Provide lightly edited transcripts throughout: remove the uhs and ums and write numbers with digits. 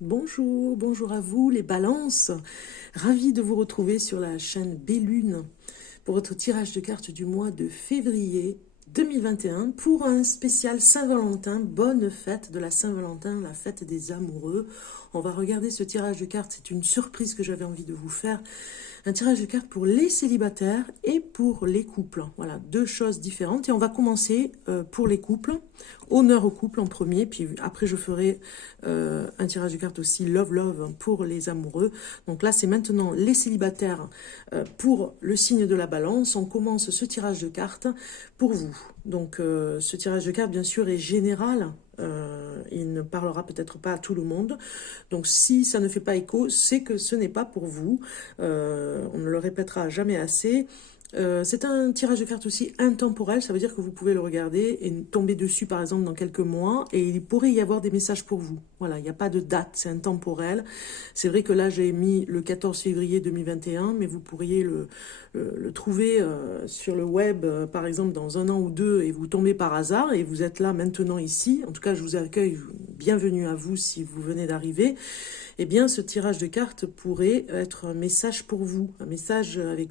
Bonjour, bonjour à vous les balances. Ravi de vous retrouver sur la chaîne Bellune pour votre tirage de cartes du mois de février 2021 pour un spécial Saint-Valentin. Bonne fête de la Saint-Valentin, la fête des amoureux. On va regarder ce tirage de cartes, c'est une surprise que j'avais envie de vous faire. Un tirage de cartes pour les célibataires et pour les couples. Voilà, deux choses différentes. Et on va commencer pour les couples. Honneur aux couples en premier, puis après je ferai un tirage de cartes aussi Love pour les amoureux. Donc là, c'est maintenant les célibataires pour le signe de la balance. On commence ce tirage de cartes pour vous. Donc ce tirage de cartes, bien sûr, est général. Il ne parlera peut-être pas à tout le monde. Donc si ça ne fait pas écho, c'est que ce n'est pas pour vous. On ne le répétera jamais assez. C'est un tirage de cartes aussi intemporel, ça veut dire que vous pouvez le regarder et tomber dessus par exemple dans quelques mois et il pourrait y avoir des messages pour vous. Voilà, il n'y a pas de date, c'est intemporel. C'est vrai que là j'ai mis le 14 février 2021, mais vous pourriez le trouver sur le web par exemple dans un an ou deux et vous tombez par hasard et vous êtes là maintenant ici. En tout cas je vous accueille, bienvenue à vous si vous venez d'arriver. Eh bien, ce tirage de cartes pourrait être un message pour vous, un message avec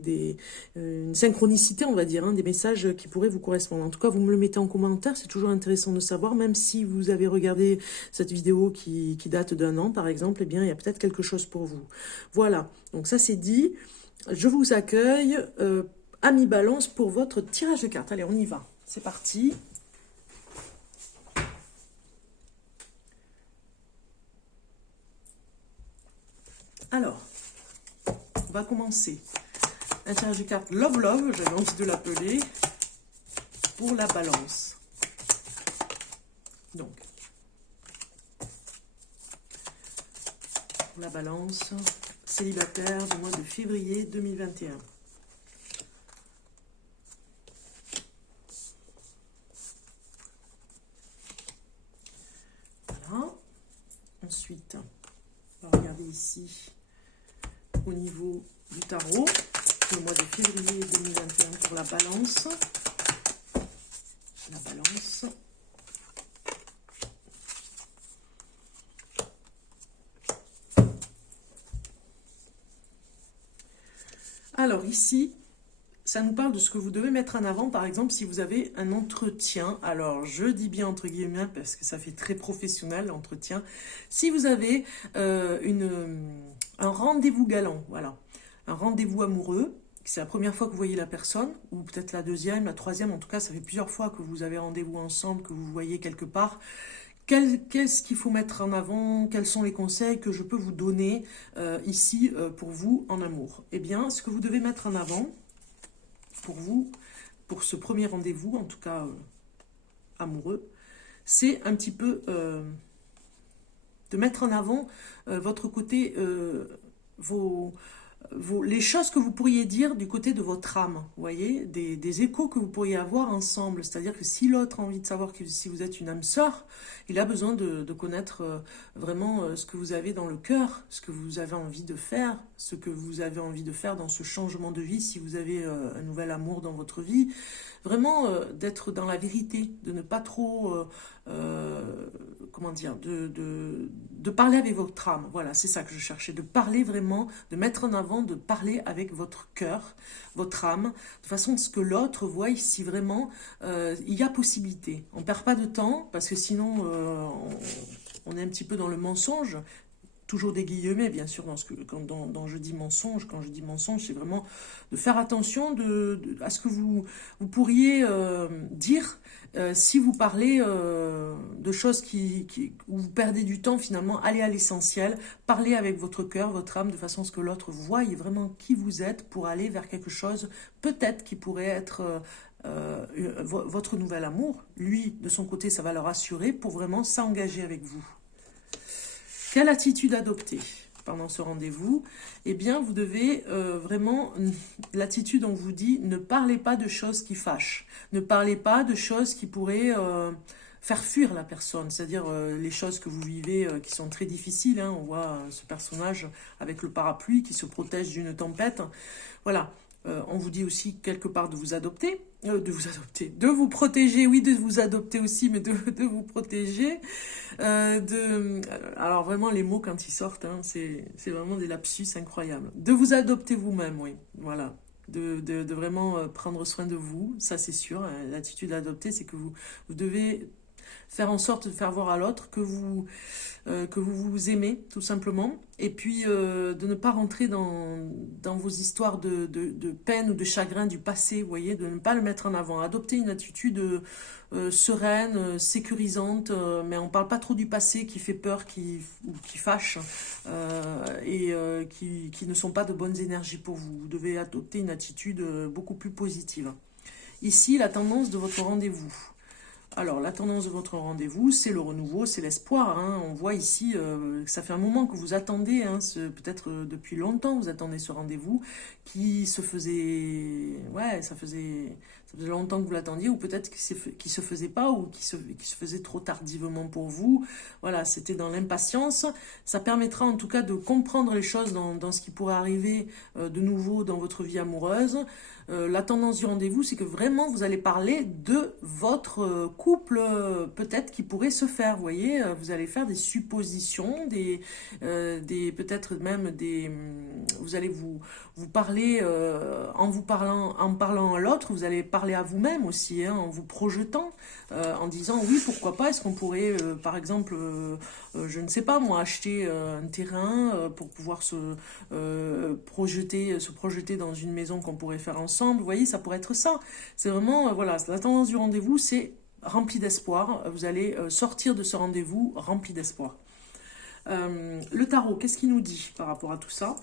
une synchronicité, on va dire, hein, des messages qui pourraient vous correspondre. En tout cas, vous me le mettez en commentaire, c'est toujours intéressant de savoir, même si vous avez regardé cette vidéo qui date d'un an, par exemple, eh bien, il y a peut-être quelque chose pour vous. Voilà, donc ça c'est dit. Je vous accueille, Ami Balance, pour votre tirage de cartes. Allez, on y va. C'est parti. Alors, on va commencer. Un tirage de cartes Love, j'avais envie de l'appeler, pour la balance. Donc, pour la balance, célibataire du mois de février 2021. Voilà. Ensuite, on va regarder ici au niveau du tarot, le mois de février 2021 pour la balance. La balance. Alors ici, ça nous parle de ce que vous devez mettre en avant, par exemple, si vous avez un entretien. Alors, je dis bien entre guillemets, parce que ça fait très professionnel, l'entretien. Si vous avez un rendez-vous galant, voilà, un rendez-vous amoureux, c'est la première fois que vous voyez la personne, ou peut-être la deuxième, la troisième, en tout cas, ça fait plusieurs fois que vous avez rendez-vous ensemble, que vous voyez quelque part. Qu'est-ce qu'il faut mettre en avant? Quels sont les conseils que je peux vous donner ici pour vous en amour? Eh bien, ce que vous devez mettre en avant pour vous, pour ce premier rendez-vous, en tout cas amoureux, c'est un petit peu de mettre en avant votre côté, les choses que vous pourriez dire du côté de votre âme, vous voyez, des échos que vous pourriez avoir ensemble. C'est-à-dire que si l'autre a envie de savoir que si vous êtes une âme sœur, il a besoin de connaître vraiment ce que vous avez dans le cœur, ce que vous avez envie de faire, ce que vous avez envie de faire dans ce changement de vie, si vous avez un nouvel amour dans votre vie. Vraiment d'être dans la vérité, de ne pas trop, comment dire, de parler avec votre âme. Voilà, c'est ça que je cherchais, de parler vraiment, de mettre en avant, de parler avec votre cœur, votre âme, de façon à ce que l'autre voie si vraiment il y a possibilité. On ne perd pas de temps, parce que sinon on est un petit peu dans le mensonge. Toujours des guillemets, bien sûr, quand je dis mensonge, quand je dis mensonge, c'est vraiment de faire attention à ce que vous pourriez dire si vous parlez de choses où vous perdez du temps, finalement, allez à l'essentiel, parlez avec votre cœur, votre âme, de façon à ce que l'autre voie vraiment qui vous êtes pour aller vers quelque chose, peut-être qui pourrait être votre nouvel amour. Lui, de son côté, ça va le rassurer pour vraiment s'engager avec vous. Quelle attitude adopter pendant ce rendez-vous? Eh bien, vous devez vraiment, l'attitude, on vous dit, ne parlez pas de choses qui fâchent. Ne parlez pas de choses qui pourraient faire fuir la personne. C'est-à-dire les choses que vous vivez qui sont très difficiles. Hein. On voit ce personnage avec le parapluie qui se protège d'une tempête. Voilà. On vous dit aussi quelque part de vous adopter, de vous protéger, oui, de vous adopter aussi, mais de vous protéger. Alors vraiment, les mots quand ils sortent, hein, c'est vraiment des lapsus incroyables. De vous adopter vous-même, oui, voilà. De vraiment prendre soin de vous, ça c'est sûr. Hein. L'attitude adoptée, c'est que vous devez faire en sorte de faire voir à l'autre que vous aimez, tout simplement. Et puis, de ne pas rentrer dans vos histoires de peine ou de chagrin du passé, vous voyez, de ne pas le mettre en avant. Adopter une attitude sereine, sécurisante, mais on ne parle pas trop du passé qui fait peur, ou qui fâche, qui ne sont pas de bonnes énergies pour vous. Vous devez adopter une attitude beaucoup plus positive. Ici, la tendance de votre rendez-vous. Alors, la tendance de votre rendez-vous, c'est le renouveau, c'est l'espoir. Hein. On voit ici que ça fait un moment que vous attendez, hein, peut-être depuis longtemps, vous attendez ce rendez-vous qui se faisait... Ouais, ça faisait longtemps que vous l'attendiez, ou peut-être qu'il se faisait pas, ou qui se faisait trop tardivement pour vous. Voilà, c'était dans l'impatience. Ça permettra en tout cas de comprendre les choses dans ce qui pourrait arriver de nouveau dans votre vie amoureuse. La tendance du rendez-vous, c'est que vraiment vous allez parler de votre couple, peut-être qui pourrait se faire. Vous voyez, vous allez faire des suppositions, peut-être même vous allez vous parler en parlant à l'autre. Vous allez parler à vous-même aussi, hein, en vous projetant, en disant oui, pourquoi pas. Est-ce qu'on pourrait, par exemple, je ne sais pas moi, acheter un terrain pour pouvoir se projeter dans une maison qu'on pourrait faire ensemble. Vous voyez, ça pourrait être ça. C'est vraiment, voilà, la tendance du rendez-vous, c'est rempli d'espoir. Vous allez sortir de ce rendez-vous rempli d'espoir. Le tarot, qu'est-ce qu'il nous dit par rapport à tout ça,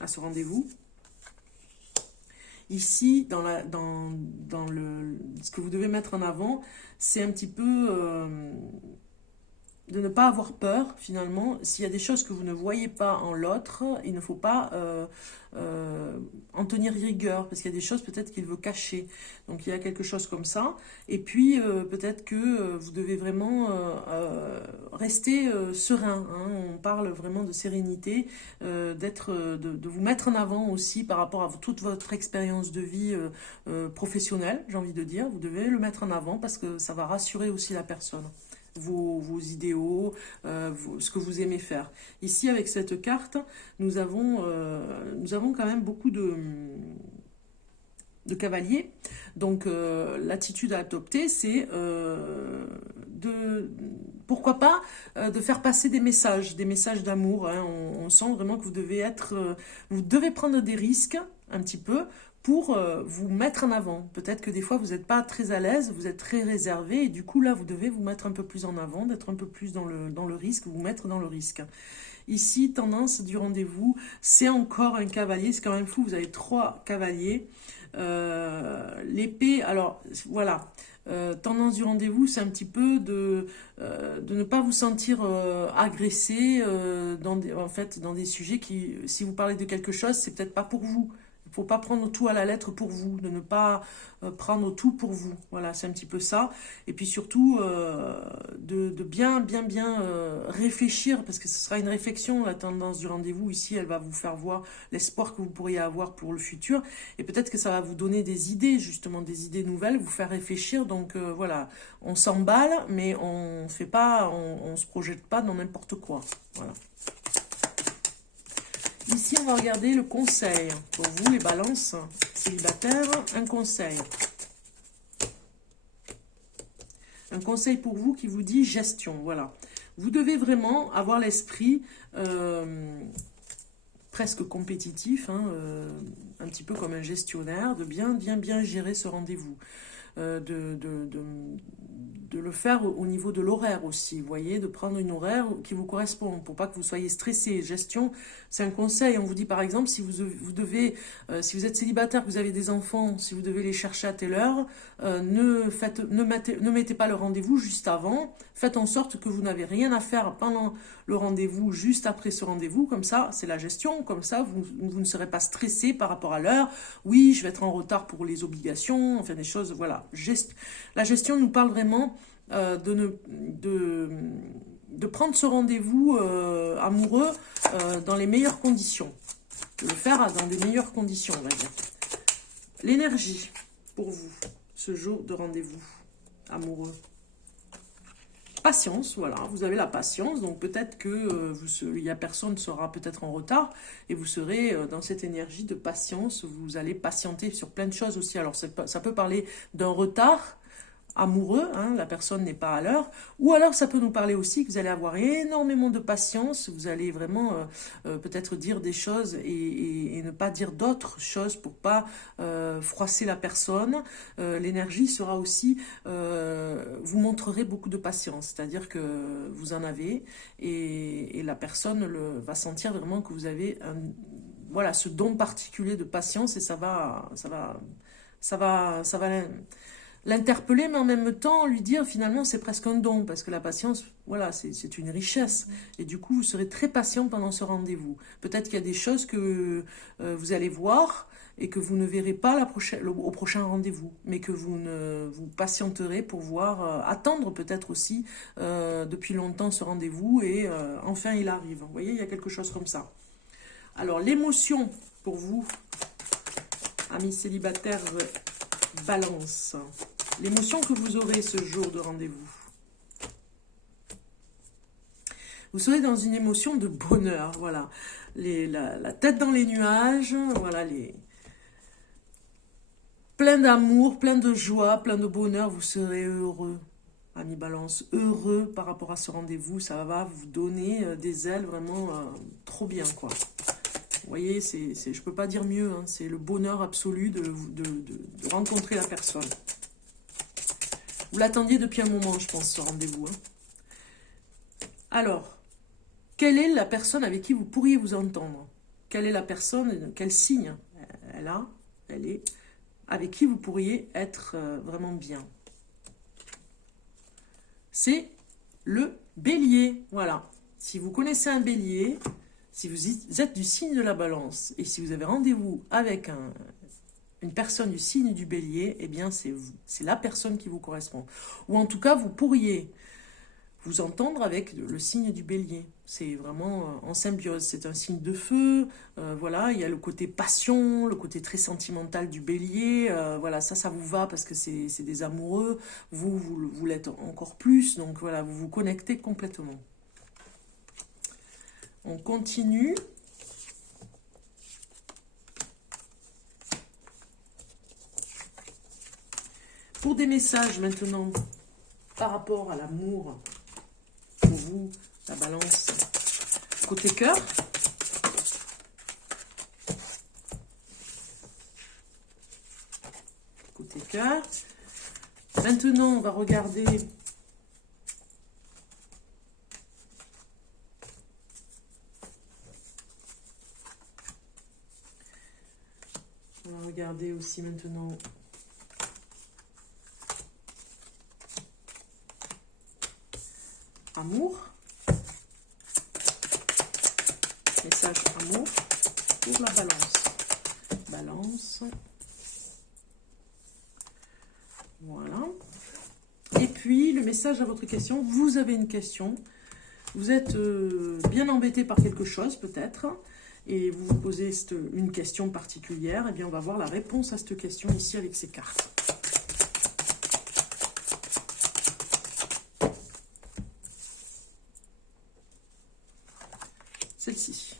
à ce rendez-vous? Ici, ce que vous devez mettre en avant, c'est un petit peu de ne pas avoir peur, finalement. S'il y a des choses que vous ne voyez pas en l'autre, il ne faut pas en tenir rigueur, parce qu'il y a des choses peut-être qu'il veut cacher. Donc il y a quelque chose comme ça. Et puis peut-être que vous devez vraiment rester serein. Hein. On parle vraiment de sérénité, de vous mettre en avant aussi par rapport à toute votre expérience de vie professionnelle, j'ai envie de dire. Vous devez le mettre en avant parce que ça va rassurer aussi la personne. Vos idéaux, ce que vous aimez faire. Ici, avec cette carte, nous avons quand même beaucoup de cavaliers. Donc, l'attitude à adopter, c'est pourquoi pas, de faire passer des messages d'amour. Hein. On sent vraiment que vous devez prendre des risques, un petit peu, pour vous mettre en avant. Peut-être que des fois, vous n'êtes pas très à l'aise, vous êtes très réservé, et du coup, là, vous devez vous mettre un peu plus en avant, d'être un peu plus dans le risque, vous mettre dans le risque. Ici, tendance du rendez-vous, c'est encore un cavalier, c'est quand même fou, vous avez 3 cavaliers. L'épée, alors, voilà, tendance du rendez-vous, c'est un petit peu de ne pas vous sentir agressé dans des sujets qui, si vous parlez de quelque chose, c'est peut-être pas pour vous. Il ne faut pas prendre tout à la lettre pour vous, de ne pas prendre tout pour vous. Voilà, c'est un petit peu ça. Et puis surtout, de bien réfléchir, parce que ce sera une réflexion, la tendance du rendez-vous. Ici, elle va vous faire voir l'espoir que vous pourriez avoir pour le futur. Et peut-être que ça va vous donner des idées, justement, des idées nouvelles, vous faire réfléchir. Donc voilà, on s'emballe, mais on se projette pas dans n'importe quoi. Voilà. Ici, on va regarder le conseil. Pour vous, les balances célibataires, un conseil. Un conseil pour vous qui vous dit gestion. Voilà. Vous devez vraiment avoir l'esprit presque compétitif, hein, un petit peu comme un gestionnaire, de bien gérer ce rendez-vous. De le faire au niveau de l'horaire aussi, vous voyez, de prendre une horaire qui vous correspond pour pas que vous soyez stressé. Gestion, c'est un conseil. On vous dit par exemple, si vous êtes célibataire, que vous avez des enfants, si vous devez les chercher à telle heure, ne mettez pas le rendez-vous juste avant. Faites en sorte que vous n'avez rien à faire pendant le rendez-vous, juste après ce rendez-vous. Comme ça, c'est la gestion. Comme ça, vous ne serez pas stressé par rapport à l'heure. Oui, je vais être en retard pour les obligations, enfin des choses, voilà. La gestion nous parle vraiment de prendre ce rendez-vous amoureux dans les meilleures conditions. de le faire dans des meilleures conditions, on va dire. L'énergie pour vous, ce jour de rendez-vous amoureux. Patience, voilà, vous avez la patience, donc peut-être que personne sera peut-être en retard, et vous serez dans cette énergie de patience, vous allez patienter sur plein de choses aussi. Alors ça peut parler d'un retard amoureux, hein, la personne n'est pas à l'heure, ou alors ça peut nous parler aussi que vous allez avoir énormément de patience, vous allez vraiment peut-être dire des choses et ne pas dire d'autres choses pour pas froisser la personne. L'énergie sera aussi, vous montrerez beaucoup de patience, c'est-à-dire que vous en avez et la personne va sentir vraiment que vous avez voilà, ce don particulier de patience et ça va l'interpeller, mais en même temps lui dire finalement c'est presque un don, parce que la patience, voilà, c'est une richesse. Et du coup, vous serez très patient pendant ce rendez-vous. Peut-être qu'il y a des choses que vous allez voir et que vous ne verrez pas au prochain rendez-vous, mais que vous patienterez pour voir, attendre peut-être aussi depuis longtemps ce rendez-vous et enfin il arrive. Vous voyez, il y a quelque chose comme ça. Alors, l'émotion pour vous, amis célibataires, Balance. L'émotion que vous aurez ce jour de rendez-vous. Vous serez dans une émotion de bonheur, voilà. La tête dans les nuages, voilà, plein d'amour, plein de joie, plein de bonheur, vous serez heureux, amis Balance, heureux par rapport à ce rendez-vous, ça va vous donner des ailes vraiment trop bien, quoi. Vous voyez, je ne peux pas dire mieux, hein, c'est le bonheur absolu de rencontrer la personne. Vous l'attendiez depuis un moment, je pense, ce rendez-vous. Hein. Alors, quelle est la personne avec qui vous pourriez vous entendre? Quelle est la personne, quel signe elle est, avec qui vous pourriez être vraiment bien? C'est le bélier, voilà. Si vous connaissez un bélier... Si vous êtes du signe de la Balance et si vous avez rendez-vous avec une personne du signe du Bélier, eh bien c'est la personne qui vous correspond. Ou en tout cas, vous pourriez vous entendre avec le signe du Bélier. C'est vraiment en symbiose. C'est un signe de feu. Voilà, il y a le côté passion, le côté très sentimental du Bélier. Voilà, ça vous va parce que c'est des amoureux. Vous l'êtes encore plus. Donc voilà, vous vous connectez complètement. On continue. Pour des messages maintenant par rapport à l'amour, pour vous, la Balance, côté cœur. Côté cœur. Maintenant, on va regarder... On va regarder aussi maintenant amour. Message amour pour la Balance. Balance. Voilà. Et puis, le message à votre question. Vous avez une question. Vous êtes bien embêté par quelque chose, peut-être. Et vous vous posez une question particulière, et bien on va voir la réponse à cette question ici avec ces cartes. Celle-ci.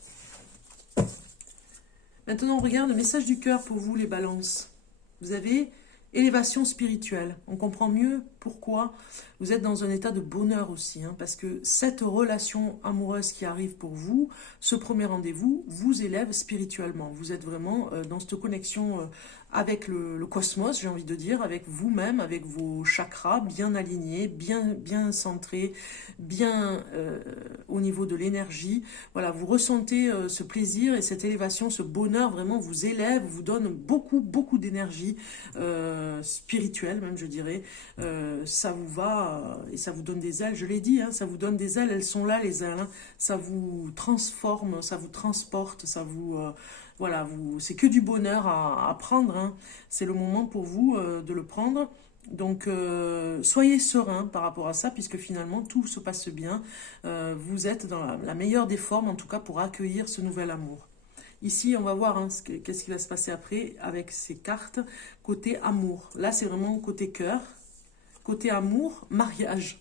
Maintenant on regarde le message du cœur pour vous les Balances. Vous avez élévation spirituelle. On comprend mieux pourquoi vous êtes dans un état de bonheur aussi, hein, parce que cette relation amoureuse qui arrive pour vous, ce premier rendez-vous, vous élève spirituellement. Vous êtes vraiment dans cette connexion avec le cosmos, j'ai envie de dire, avec vous-même, avec vos chakras bien alignés, bien centrés, bien au niveau de l'énergie. Voilà, vous ressentez ce plaisir et cette élévation, ce bonheur vraiment vous élève, vous donne beaucoup d'énergie spirituelle même, je dirais. Ça vous va et ça vous donne des ailes, je l'ai dit, hein, ça vous donne des ailes, elles sont là les ailes, hein, ça vous transforme, ça vous transporte, ça vous... voilà, c'est que du bonheur à prendre, hein. C'est le moment pour vous de le prendre. Donc, soyez serein par rapport à ça, puisque finalement, tout se passe bien. Vous êtes dans la meilleure des formes, en tout cas, pour accueillir ce nouvel amour. Ici, on va voir hein, qu'est-ce qui va se passer après avec ces cartes côté amour. Là, c'est vraiment côté cœur, côté amour, mariage.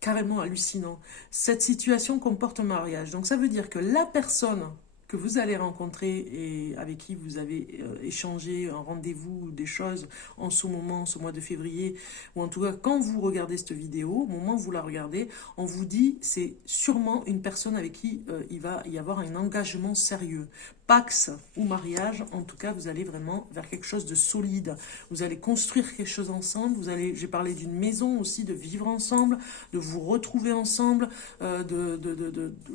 Carrément hallucinant. Cette situation comporte un mariage. Donc, ça veut dire que la personne que vous allez rencontrer et avec qui vous avez échangé un rendez-vous, des choses en ce moment, ce mois de février, ou en tout cas quand vous regardez cette vidéo, au moment où vous la regardez, on vous dit c'est sûrement une personne avec qui il va y avoir un engagement sérieux. Pax ou mariage, en tout cas, vous allez vraiment vers quelque chose de solide. Vous allez construire quelque chose ensemble. J'ai parlé d'une maison aussi, de vivre ensemble, de vous retrouver ensemble,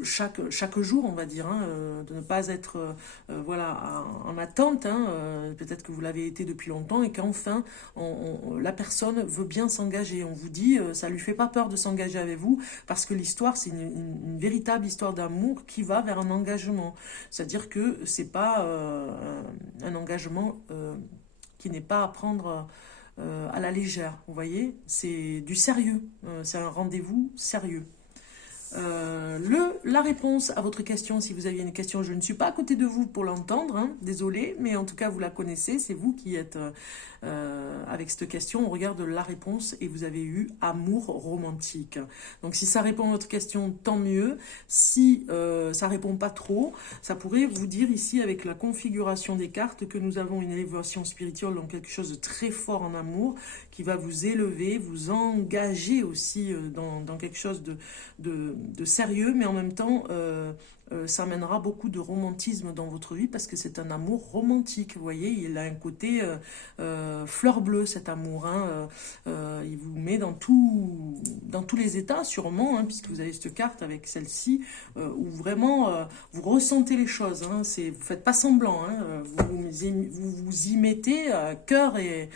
chaque jour, on va dire, hein, de ne pas être voilà, en attente. Hein, peut-être que vous l'avez été depuis longtemps et qu'enfin, la personne veut bien s'engager. On vous dit, ça ne lui fait pas peur de s'engager avec vous parce que l'histoire, c'est une véritable histoire d'amour qui va vers un engagement. C'est-à-dire que c'est pas un engagement qui n'est pas à prendre à la légère, vous voyez, c'est du sérieux, c'est un rendez-vous sérieux. La réponse à votre question, si vous aviez une question, je ne suis pas à côté de vous pour l'entendre, hein, désolé, mais en tout cas vous la connaissez, c'est vous qui êtes avec cette question. On regarde la réponse et vous avez eu amour romantique. Donc si ça répond à votre question, tant mieux. Si ça répond pas trop, ça pourrait vous dire ici avec la configuration des cartes que nous avons une élévation spirituelle, donc quelque chose de très fort en amour qui va vous élever, vous engager aussi dans quelque chose de sérieux, mais en même temps, ça amènera beaucoup de romantisme dans votre vie parce que c'est un amour romantique. Vous voyez, il a un côté fleur bleue, cet amour. Hein, il vous met dans tous les états, sûrement, hein, puisque vous avez cette carte avec celle-ci, où vraiment vous ressentez les choses. Hein, vous ne faites pas semblant. Hein, vous y mettez à cœur et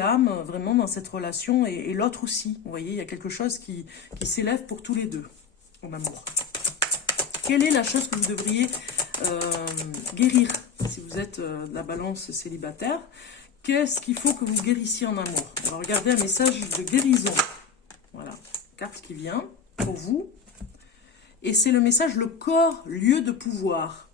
âme, vraiment dans cette relation, et l'autre aussi. Vous voyez, il y a quelque chose qui s'élève pour tous les deux, en amour. Quelle est la chose que vous devriez guérir si vous êtes la balance célibataire? Qu'est-ce qu'il faut que vous guérissiez en amour? On va regarder un message de guérison. Voilà, carte qui vient pour vous. Et c'est le message, le corps, lieu de pouvoir.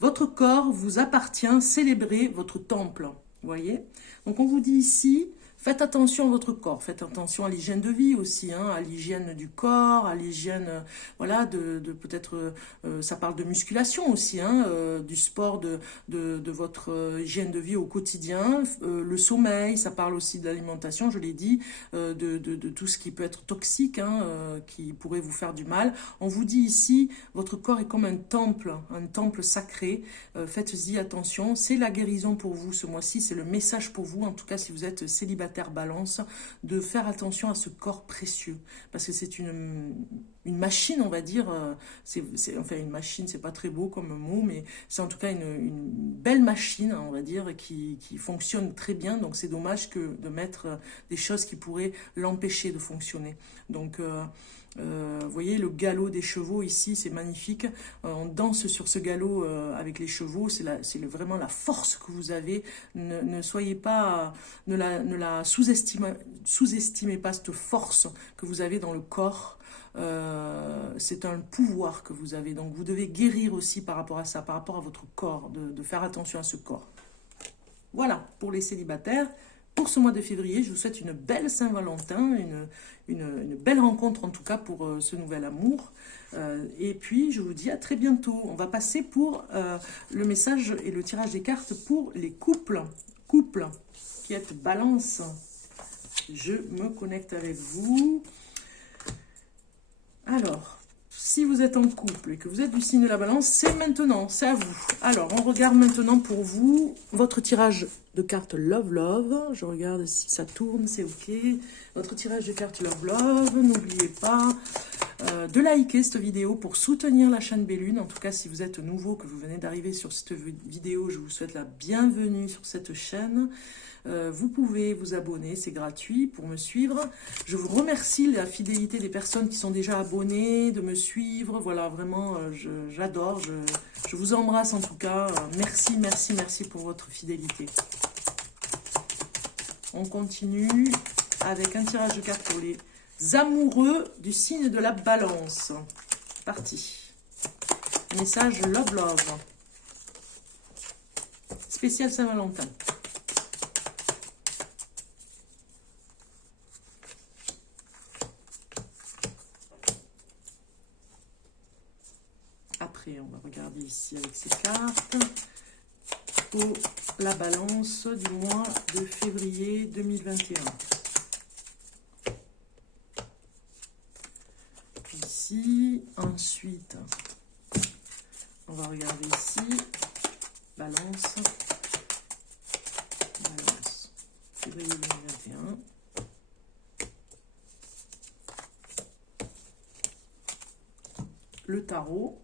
Votre corps vous appartient, célébrez votre temple. Vous voyez? Donc on vous dit ici, faites attention à votre corps, faites attention à l'hygiène de vie aussi, hein, à l'hygiène du corps, à l'hygiène, voilà, de peut-être, ça parle de musculation aussi, hein, du sport, de votre hygiène de vie au quotidien, le sommeil, ça parle aussi de l'alimentation, je l'ai dit, de tout ce qui peut être toxique, hein, qui pourrait vous faire du mal. On vous dit ici, votre corps est comme un temple sacré, faites-y attention, c'est la guérison pour vous ce mois-ci, c'est le message pour vous, en tout cas si vous êtes célibataire, balance, de faire attention à ce corps précieux parce que c'est une machine, on va dire, enfin une machine, c'est pas très beau comme mot, mais c'est en tout cas une belle machine, on va dire, qui fonctionne très bien, donc c'est dommage que de mettre des choses qui pourraient l'empêcher de fonctionner. Donc vous voyez le galop des chevaux ici, c'est magnifique. On danse sur ce galop avec les chevaux, c'est vraiment la force que vous avez. Ne soyez pas, ne la sous-estimez pas cette force que vous avez dans le corps. C'est un pouvoir que vous avez, donc vous devez guérir aussi par rapport à ça, par rapport à votre corps, de faire attention à ce corps. Voilà pour les célibataires. Pour ce mois de février, je vous souhaite une belle Saint-Valentin, une belle rencontre en tout cas pour ce nouvel amour. Et puis, je vous dis à très bientôt. On va passer pour le message et le tirage des cartes pour les couples. Couple qui êtes balance. Je me connecte avec vous. Alors, si vous êtes en couple et que vous êtes du signe de la balance, c'est maintenant, c'est à vous. Alors, on regarde maintenant pour vous votre tirage de cartes Love Love. Je regarde si ça tourne, c'est ok. Votre tirage de cartes Love Love. N'oubliez pas de liker cette vidéo pour soutenir la chaîne Bellune. En tout cas, si vous êtes nouveau, que vous venez d'arriver sur cette vidéo, je vous souhaite la bienvenue sur cette chaîne. Vous pouvez vous abonner, c'est gratuit pour me suivre. Je vous remercie la fidélité des personnes qui sont déjà abonnées, de me suivre. Voilà, vraiment, j'adore. Je vous embrasse en tout cas. Merci, merci, merci pour votre fidélité. On continue avec un tirage de cartes pour les amoureux du signe de la balance. Parti. Message Love Love. Spécial Saint-Valentin. Après, on va regarder ici avec ces cartes. Pour la balance du mois de février 2021. Ici, ensuite, on va regarder ici, balance, février 2021. Le tarot.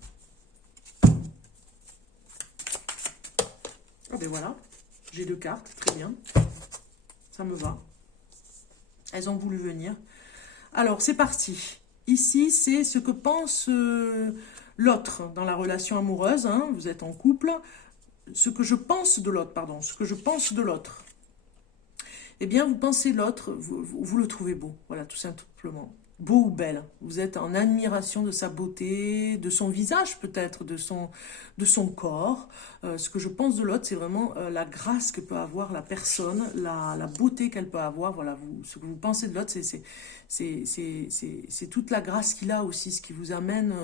Ah ben voilà, j'ai 2 cartes, très bien, ça me va. Elles ont voulu venir. Alors, c'est parti. Ici, c'est ce que pense l'autre dans la relation amoureuse. Hein, vous êtes en couple. Ce que je pense de l'autre, pardon. Ce que je pense de l'autre. Eh bien, vous pensez l'autre, vous le trouvez beau. Voilà, tout simplement. Beau ou belle. Vous êtes en admiration de sa beauté, de son visage peut-être, de son corps. Ce que je pense de l'autre, c'est vraiment la grâce que peut avoir la personne, la beauté qu'elle peut avoir. Voilà, ce que vous pensez de l'autre, c'est toute la grâce qu'il a aussi, ce qui vous amène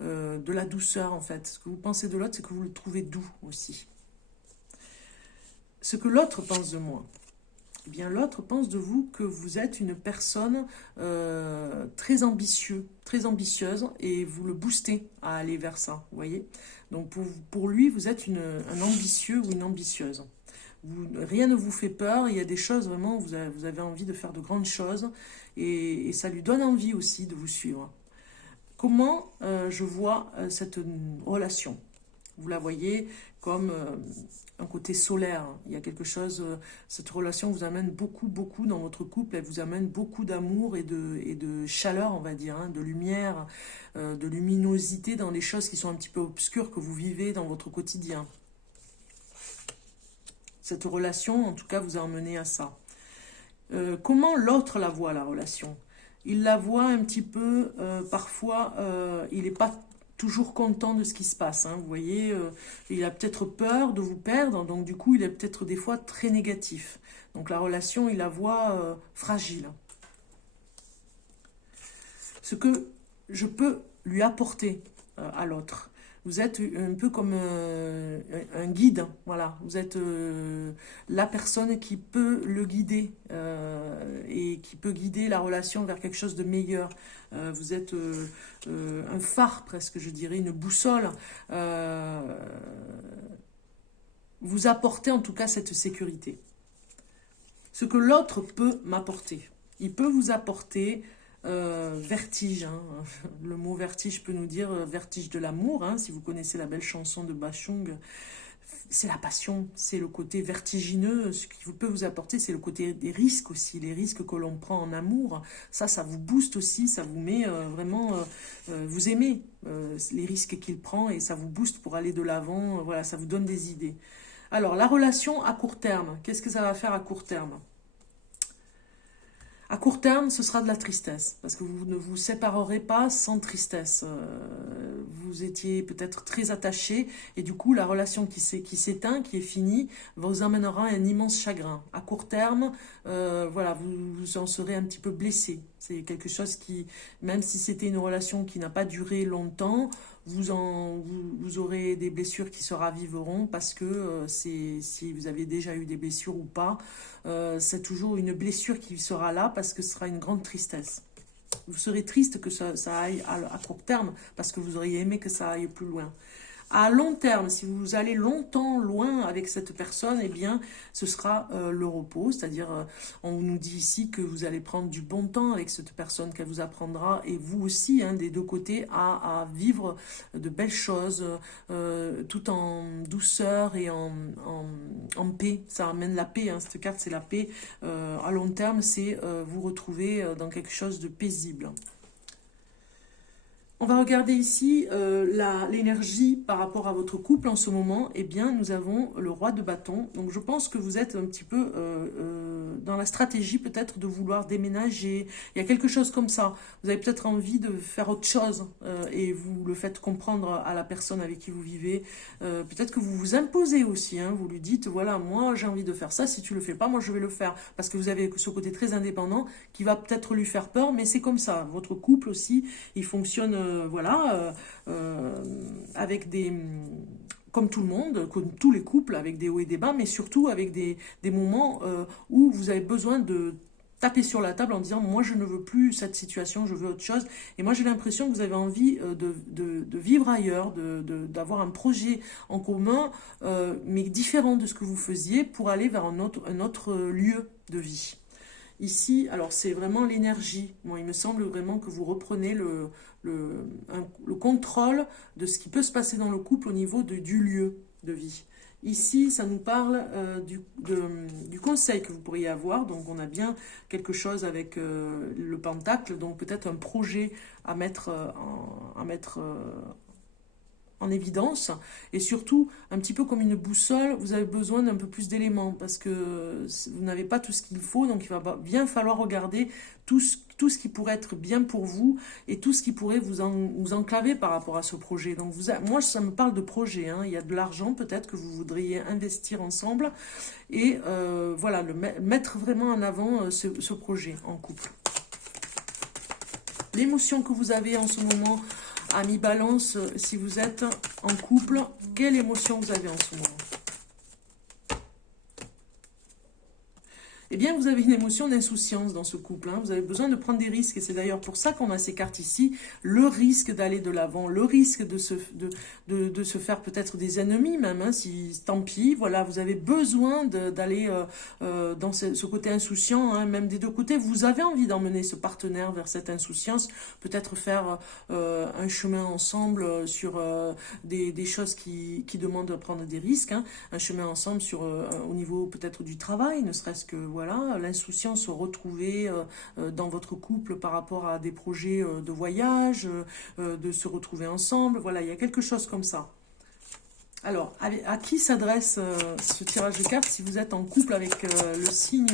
de la douceur en fait. Ce que vous pensez de l'autre, c'est que vous le trouvez doux aussi. Ce que l'autre pense de moi. Eh bien, l'autre pense de vous que vous êtes une personne très ambitieuse et vous le boostez à aller vers ça, vous voyez. Donc, pour lui, vous êtes un ambitieux ou une ambitieuse. Rien ne vous fait peur, il y a des choses vraiment, vous avez envie de faire de grandes choses et ça lui donne envie aussi de vous suivre. Comment je vois cette relation ? Vous la voyez comme un côté solaire. Il y a quelque chose, cette relation vous amène beaucoup dans votre couple. Elle vous amène beaucoup d'amour et de chaleur, on va dire, hein, de lumière, de luminosité dans les choses qui sont un petit peu obscures que vous vivez dans votre quotidien. Cette relation, en tout cas, vous a emmené à ça. Comment l'autre la voit, la relation ? Il la voit un petit peu, parfois, il n'est pas toujours content de ce qui se passe. Hein. Vous voyez, il a peut-être peur de vous perdre, donc du coup, il est peut-être des fois très négatif. Donc la relation, il la voit fragile. Ce que je peux lui apporter à l'autre. Vous êtes un peu comme un guide, voilà. Vous êtes la personne qui peut le guider et qui peut guider la relation vers quelque chose de meilleur. Vous êtes un phare presque, je dirais, une boussole. Vous apportez en tout cas cette sécurité. Ce que l'autre peut m'apporter. Il peut vous apporter vertige, hein. Le mot vertige peut nous dire vertige de l'amour, hein. Si vous connaissez la belle chanson de Bachung, c'est la passion, c'est le côté vertigineux. Ce qui peut vous apporter, c'est le côté des risques aussi, les risques que l'on prend en amour. Ça vous booste aussi, ça vous met vraiment, vous aimez les risques qu'il prend et ça vous booste pour aller de l'avant. Voilà, ça vous donne des idées. Alors, la relation à court terme, qu'est-ce que ça va faire à court terme ? À court terme, ce sera de la tristesse, parce que vous ne vous séparerez pas sans tristesse. Vous étiez peut-être très attachés, et du coup, la relation qui s'éteint, qui est finie, vous amènera un immense chagrin. À court terme, voilà, vous en serez un petit peu blessé. C'est quelque chose qui, même si c'était une relation qui n'a pas duré longtemps, vous aurez des blessures qui se raviveront parce que si vous avez déjà eu des blessures ou pas, c'est toujours une blessure qui sera là parce que ce sera une grande tristesse. Vous serez triste que ça aille à court terme parce que vous auriez aimé que ça aille plus loin. À long terme, si vous allez longtemps loin avec cette personne, eh bien, ce sera le repos. C'est-à-dire, on nous dit ici que vous allez prendre du bon temps avec cette personne, qu'elle vous apprendra, et vous aussi, hein, des deux côtés, à vivre de belles choses, tout en douceur et en paix. Ça amène la paix, hein. Cette carte, c'est la paix. À long terme, c'est vous retrouver dans quelque chose de paisible. On va regarder ici l'énergie par rapport à votre couple en ce moment. Eh bien, nous avons le roi de bâton. Donc, je pense que vous êtes un petit peu dans la stratégie peut-être de vouloir déménager. Il y a quelque chose comme ça. Vous avez peut-être envie de faire autre chose et vous le faites comprendre à la personne avec qui vous vivez. Peut-être que vous vous imposez aussi. Hein, vous lui dites, voilà, moi j'ai envie de faire ça. Si tu le fais pas, moi je vais le faire. Parce que vous avez ce côté très indépendant qui va peut-être lui faire peur, mais c'est comme ça. Votre couple aussi, il fonctionne, voilà, avec des comme tout le monde, comme tous les couples, avec des hauts et des bas, mais surtout avec des moments où vous avez besoin de taper sur la table en disant moi je ne veux plus cette situation, je veux autre chose. Et moi j'ai l'impression que vous avez envie de vivre ailleurs, d'avoir un projet en commun, mais différent de ce que vous faisiez pour aller vers un autre lieu de vie. Ici, alors c'est vraiment l'énergie. Moi, il me semble vraiment que vous reprenez le contrôle de ce qui peut se passer dans le couple au niveau du lieu de vie. Ici, ça nous parle du conseil que vous pourriez avoir. Donc, on a bien quelque chose avec le pentacle. Donc, peut-être un projet à mettre en évidence, et surtout un petit peu comme une boussole, vous avez besoin d'un peu plus d'éléments parce que vous n'avez pas tout ce qu'il faut, donc il va bien falloir regarder tout ce qui pourrait être bien pour vous et tout ce qui pourrait vous enclaver par rapport à ce projet. Donc moi ça me parle de projet, hein. Il y a de l'argent peut-être que vous voudriez investir ensemble et voilà, mettre vraiment en avant ce projet en couple. L'émotion que vous avez en ce moment, Amis Balance, si vous êtes en couple, quelle émotion vous avez en ce moment? Eh bien, vous avez une émotion d'insouciance dans ce couple. Hein. Vous avez besoin de prendre des risques. Et c'est d'ailleurs pour ça qu'on a ces cartes ici. Le risque d'aller de l'avant, le risque de se faire peut-être des ennemis même. Hein, si, tant pis, voilà, vous avez besoin d'aller dans ce côté insouciant, hein, même des deux côtés. Vous avez envie d'emmener ce partenaire vers cette insouciance. Peut-être faire un chemin ensemble sur des choses qui demandent de prendre des risques. Hein. Un chemin ensemble au niveau peut-être du travail, ne serait-ce que voilà, l'insouciance retrouvée dans votre couple par rapport à des projets de voyage, de se retrouver ensemble. Voilà, il y a quelque chose comme ça. Alors, à qui s'adresse ce tirage de cartes? Si vous êtes en couple avec le signe,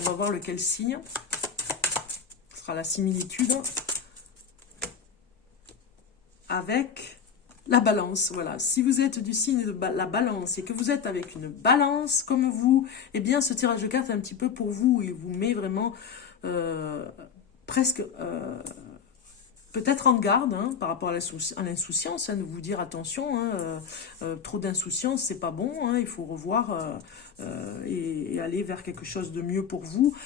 on va voir lequel signe. Ce sera la similitude avec la balance, voilà. Si vous êtes du signe de la balance et que vous êtes avec une balance comme vous, eh bien ce tirage de cartes est un petit peu pour vous. Il vous met vraiment presque peut-être en garde hein, par rapport à l'insouciance, hein, de vous dire attention, hein, trop d'insouciance, c'est pas bon, hein, il faut revoir et aller vers quelque chose de mieux pour vous.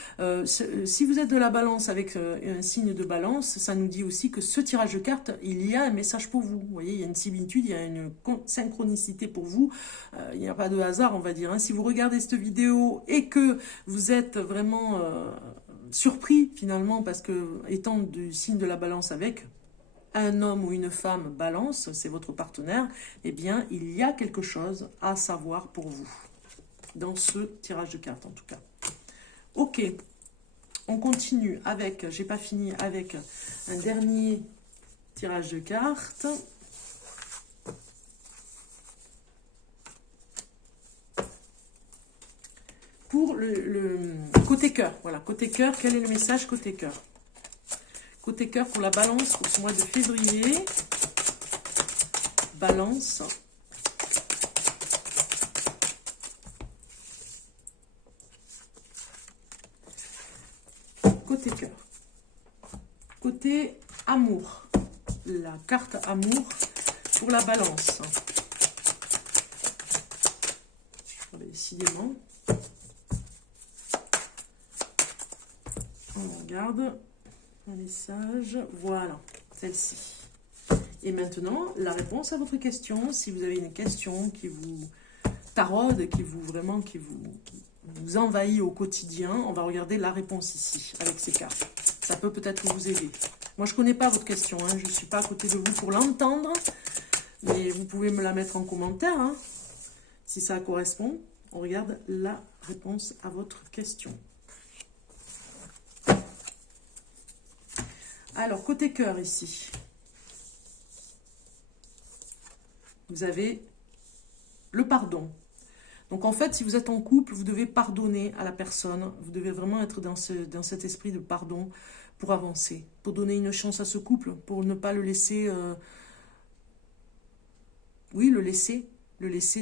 Si vous êtes de la balance avec un signe de balance, ça nous dit aussi que ce tirage de cartes, il y a un message pour vous. Vous voyez, il y a une similitude, il y a une synchronicité pour vous. Il n'y a pas de hasard, on va dire. Hein. Si vous regardez cette vidéo et que vous êtes vraiment surpris finalement parce que étant du signe de la balance avec un homme ou une femme balance, c'est votre partenaire, eh bien il y a quelque chose à savoir pour vous dans ce tirage de cartes en tout cas. Ok, on continue avec, j'ai pas fini, avec un dernier tirage de cartes. Pour le côté cœur, voilà, côté cœur, quel est le message côté cœur? Côté cœur pour la balance pour ce mois de février. Balance. Côté cœur. Côté amour. La carte amour pour la balance. Décidément. On regarde un message, voilà, celle-ci. Et maintenant, la réponse à votre question, si vous avez une question qui vous taraude, qui vous envahit au quotidien, on va regarder la réponse ici, avec ces cartes. Ça peut peut-être vous aider. Moi, je ne connais pas votre question, hein, je ne suis pas à côté de vous pour l'entendre, mais vous pouvez me la mettre en commentaire, hein, si ça correspond. On regarde la réponse à votre question. Alors, côté cœur ici, vous avez le pardon. Donc en fait, si vous êtes en couple, vous devez pardonner à la personne. Vous devez vraiment être dans cet esprit de pardon pour avancer, pour donner une chance à ce couple, pour ne pas le laisser, oui, le laisser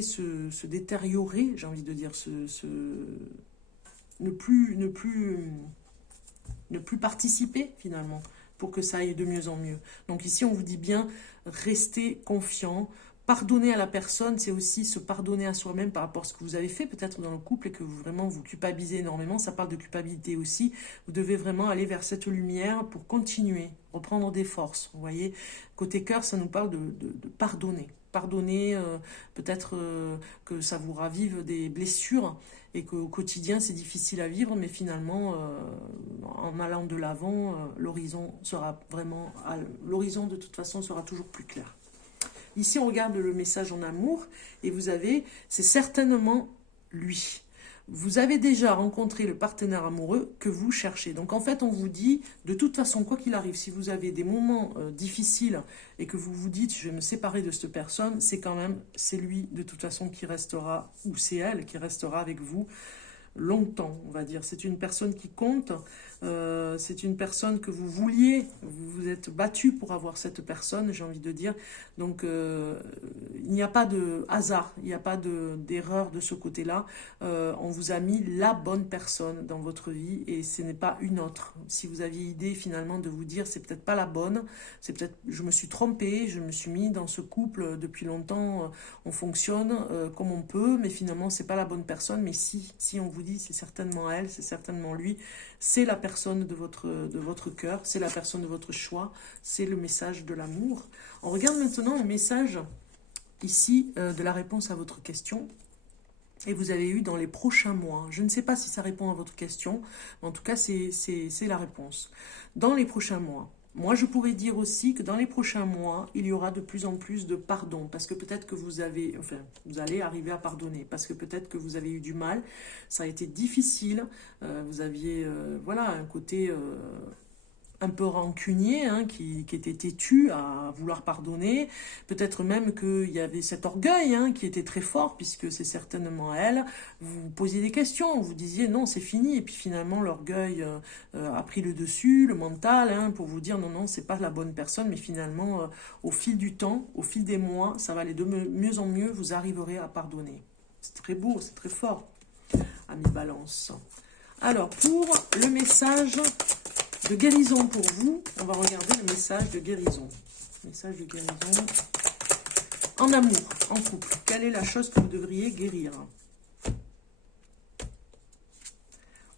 se détériorer, j'ai envie de dire, ne plus participer finalement, pour que ça aille de mieux en mieux. Donc ici, on vous dit bien, restez confiant. Pardonner à la personne, c'est aussi se pardonner à soi-même par rapport à ce que vous avez fait peut-être dans le couple et que vous vraiment vous culpabilisez énormément. Ça parle de culpabilité aussi. Vous devez vraiment aller vers cette lumière pour continuer, reprendre des forces. Vous voyez, côté cœur, ça nous parle de pardonner. Pardonner, peut-être que ça vous ravive des blessures et qu'au quotidien c'est difficile à vivre, mais finalement, en allant de l'avant, l'horizon sera vraiment, l'horizon de toute façon sera toujours plus clair. Ici, on regarde le message en amour et vous avez, c'est certainement lui. Vous avez déjà rencontré le partenaire amoureux que vous cherchez. Donc en fait, on vous dit, de toute façon, quoi qu'il arrive, si vous avez des moments difficiles et que vous vous dites, je vais me séparer de cette personne, c'est lui de toute façon qui restera, ou c'est elle qui restera avec vous longtemps, on va dire. C'est une personne qui compte, c'est une personne que vous vouliez, vous vous êtes battu pour avoir cette personne, j'ai envie de dire. Donc, il n'y a pas de hasard, il n'y a pas d'erreur de ce côté-là. On vous a mis la bonne personne dans votre vie et ce n'est pas une autre. Si vous aviez idée finalement de vous dire, c'est peut-être pas la bonne, c'est peut-être, je me suis trompée, je me suis mis dans ce couple depuis longtemps, on fonctionne comme on peut, mais finalement, c'est pas la bonne personne. Mais si on vous dit, c'est certainement elle, c'est certainement lui, c'est la personne de votre cœur, c'est la personne de votre choix, c'est le message de l'amour. On regarde maintenant le message ici de la réponse à votre question. Et vous avez eu dans les prochains mois. Je ne sais pas si ça répond à votre question, mais en tout cas, c'est la réponse. Dans les prochains mois. Moi, je pourrais dire aussi que dans les prochains mois, il y aura de plus en plus de pardon, parce que peut-être que vous allez arriver à pardonner, parce que peut-être que vous avez eu du mal, ça a été difficile, vous aviez, voilà, un côté un peu rancunier, hein, qui était têtu à vouloir pardonner. Peut-être même qu'il y avait cet orgueil, hein, qui était très fort, puisque c'est certainement elle. Vous posiez des questions, vous disiez non, c'est fini. Et puis finalement, l'orgueil a pris le dessus, le mental, hein, pour vous dire non, c'est pas la bonne personne. Mais finalement, au fil du temps, au fil des mois, ça va aller de mieux en mieux, vous arriverez à pardonner. C'est très beau, c'est très fort, ami Balance. Alors, pour le message de guérison pour vous, on va regarder le message de guérison. Message de guérison en amour, en couple. Quelle est la chose que vous devriez guérir?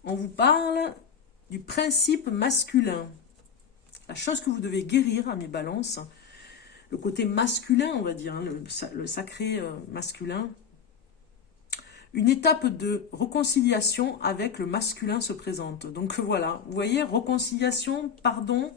On vous parle du principe masculin. La chose que vous devez guérir, à mes balances, le côté masculin, on va dire, hein, le sacré masculin. Une étape de réconciliation avec le masculin se présente. Donc voilà, vous voyez, réconciliation, pardon,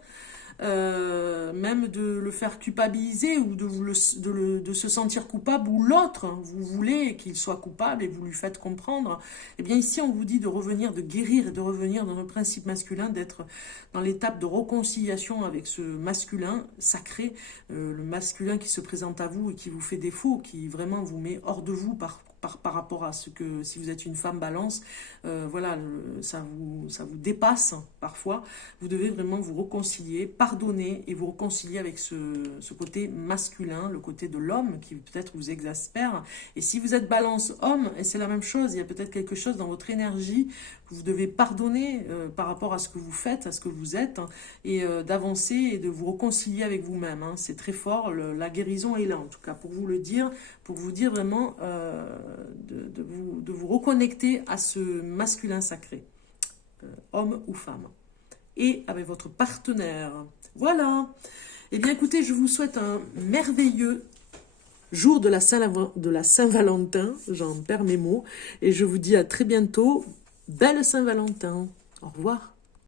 même de le faire culpabiliser ou de se sentir coupable, ou l'autre, vous voulez qu'il soit coupable et vous lui faites comprendre. Eh bien ici, on vous dit de revenir, de guérir et de revenir dans le principe masculin, d'être dans l'étape de réconciliation avec ce masculin sacré, le masculin qui se présente à vous et qui vous fait défaut, qui vraiment vous met hors de vous par rapport à ce que, si vous êtes une femme balance, voilà, ça vous dépasse parfois. Vous devez vraiment vous réconcilier, pardonner et vous réconcilier avec ce côté masculin, le côté de l'homme qui peut-être vous exaspère. Et si vous êtes balance homme, et c'est la même chose, il y a peut-être quelque chose dans votre énergie que vous devez pardonner par rapport à ce que vous faites, à ce que vous êtes, hein, et d'avancer et de vous réconcilier avec vous-même. Hein. C'est très fort, la guérison est là en tout cas, pour vous le dire, pour vous dire vraiment de vous reconnecter à ce masculin sacré, homme ou femme, et avec votre partenaire. Voilà. Eh bien écoutez, je vous souhaite un merveilleux jour de la Saint-Valentin, j'en perds mes mots, et je vous dis à très bientôt. Belle Saint-Valentin. Au revoir.